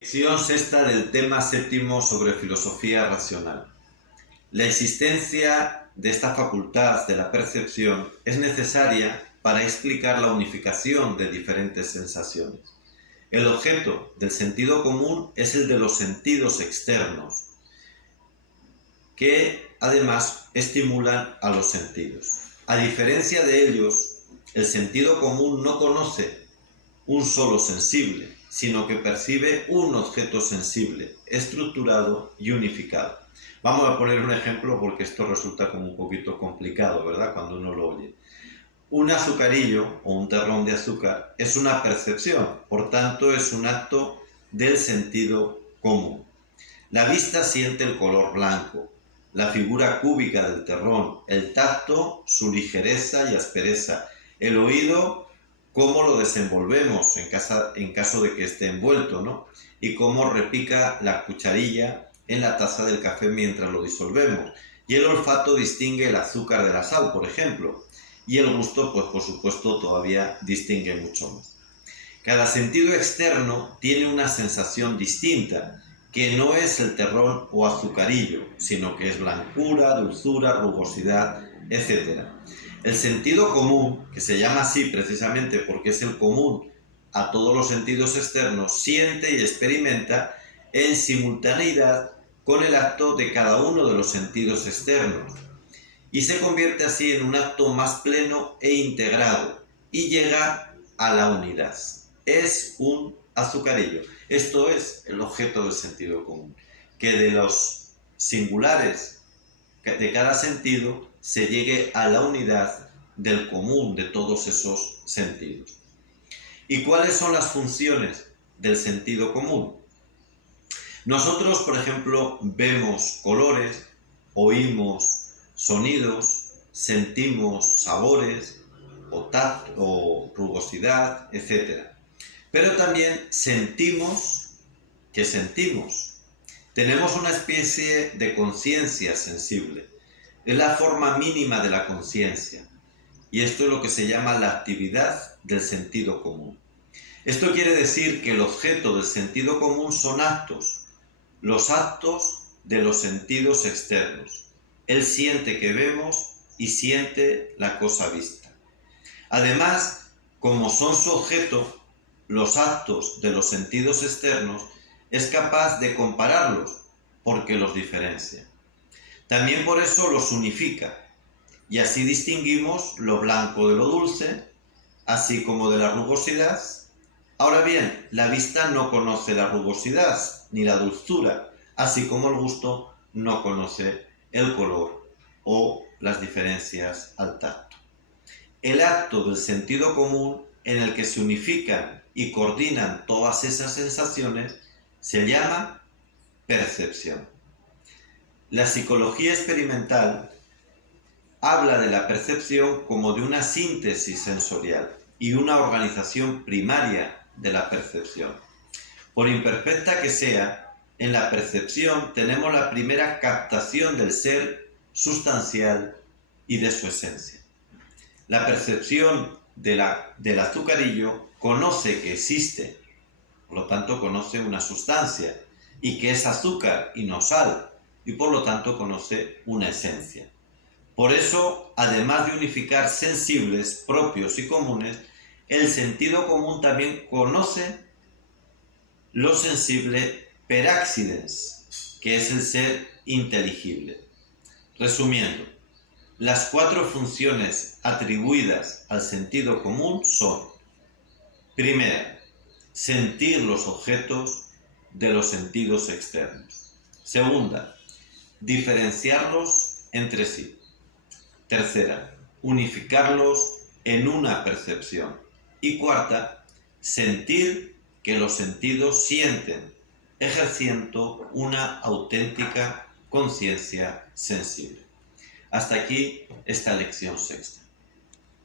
Sección sexta del tema séptimo sobre filosofía racional. La existencia de esta facultad de la percepción es necesaria para explicar la unificación de diferentes sensaciones. El objeto del sentido común es el de los sentidos externos, que además estimulan a los sentidos. A diferencia de ellos, el sentido común no conoce un solo sensible, sino que percibe un objeto sensible, estructurado y unificado. Vamos a poner un ejemplo porque esto resulta como un poquito complicado, ¿verdad?, cuando uno lo oye. Un azucarillo o un terrón de azúcar es una percepción, por tanto es un acto del sentido común. La vista siente el color blanco, la figura cúbica del terrón, el tacto, su ligereza y aspereza, el oído, cómo lo desenvolvemos en caso de que esté envuelto, ¿no? Y cómo repica la cucharilla en la taza del café mientras lo disolvemos. Y el olfato distingue el azúcar de la sal, por ejemplo. Y el gusto, pues por supuesto, todavía distingue mucho más. Cada sentido externo tiene una sensación distinta, que no es el terrón o azucarillo, sino que es blancura, dulzura, rugosidad, etc. El sentido común, que se llama así precisamente porque es el común a todos los sentidos externos, siente y experimenta en simultaneidad con el acto de cada uno de los sentidos externos y se convierte así en un acto más pleno e integrado y llega a la unidad. Es un azucarillo. Esto es el objeto del sentido común, que de los singulares de cada sentido se llegue a la unidad del común de todos esos sentidos. ¿Y cuáles son las funciones del sentido común? Nosotros, por ejemplo, vemos colores, oímos sonidos, sentimos sabores o tacto o rugosidad, etc. Pero también sentimos que sentimos. Tenemos una especie de conciencia sensible. Es la forma mínima de la conciencia. Y esto es lo que se llama la actividad del sentido común. Esto quiere decir que el objeto del sentido común son actos, los actos de los sentidos externos. Él siente que vemos y siente la cosa vista. Además, como son su objeto, los actos de los sentidos externos, es capaz de compararlos porque los diferencia. También por eso los unifica y así distinguimos lo blanco de lo dulce, así como de la rugosidad. Ahora bien, la vista no conoce la rugosidad ni la dulzura, así como el gusto no conoce el color o las diferencias al tacto. El acto del sentido común en el que se unifican y coordinan todas esas sensaciones se llama percepción. La psicología experimental habla de la percepción como de una síntesis sensorial y una organización primaria de la percepción. Por imperfecta que sea, en la percepción tenemos la primera captación del ser sustancial y de su esencia. La percepción del azucarillo conoce que existe, por lo tanto conoce una sustancia y que es azúcar y no sal, y por lo tanto conoce una esencia. Por eso, además de unificar sensibles propios y comunes, el sentido común también conoce lo sensible per accidens, que es el ser inteligible. Resumiendo, las 4 funciones atribuidas al sentido común son: primera, sentir los objetos de los sentidos externos. Segunda, diferenciarlos entre sí. Tercera, unificarlos en una percepción. Y cuarta, sentir que los sentidos sienten, ejerciendo una auténtica conciencia sensible. Hasta aquí esta lección sexta.